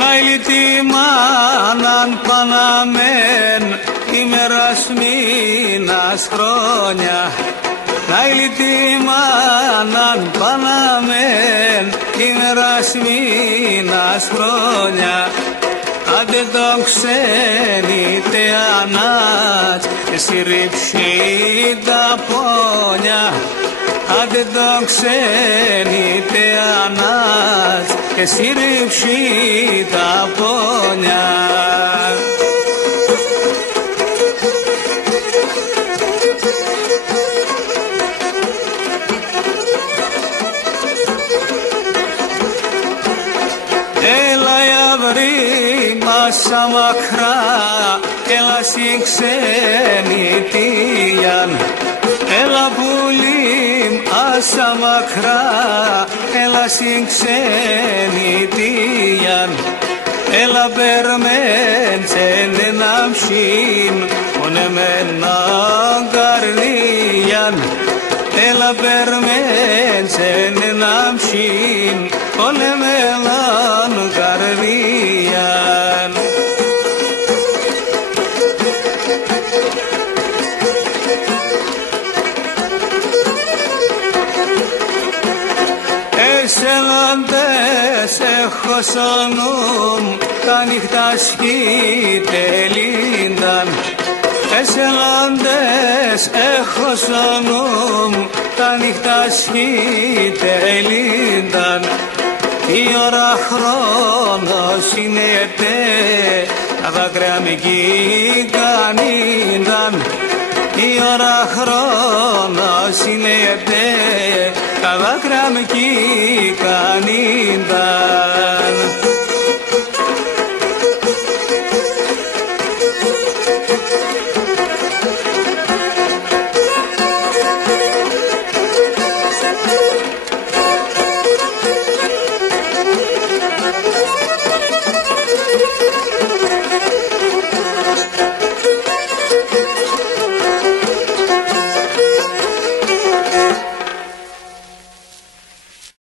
Ενάιλητη μάναν παναμέν ημέρας μήνας χρόνια. Ενάιλητη μάναν παναμέν ημέρας μήνας χρόνια. Άντε το ξένητε ανάτ συρρυψή τα πόνια. Άντε το ξένητε ανάτ συρρυψή τα πόνια. Έλα η αυρή μάσα μακρά, έλα στην ξενιτίαν. Έλα πουλίμ άσα μακρά, έλα στην ξενιτίαν. Έλα περμέν τσένεν αμσίν, ονεμένα καρδίαν. Έλα περμέν τσένεν αμσίν, ονεμένα καρδίαν. Εσελάντες έχω στο νου τα νύχτα σχητελίνταν. Εσελάντες έχω στο νου τα νύχτα σχητελίνταν. Η ώρα χρόνος είναι τε, τα δάκρυα μη κανίνταν. Η ώρα χρόνος είναι τε, τα δάκρυα μη κανίνταν.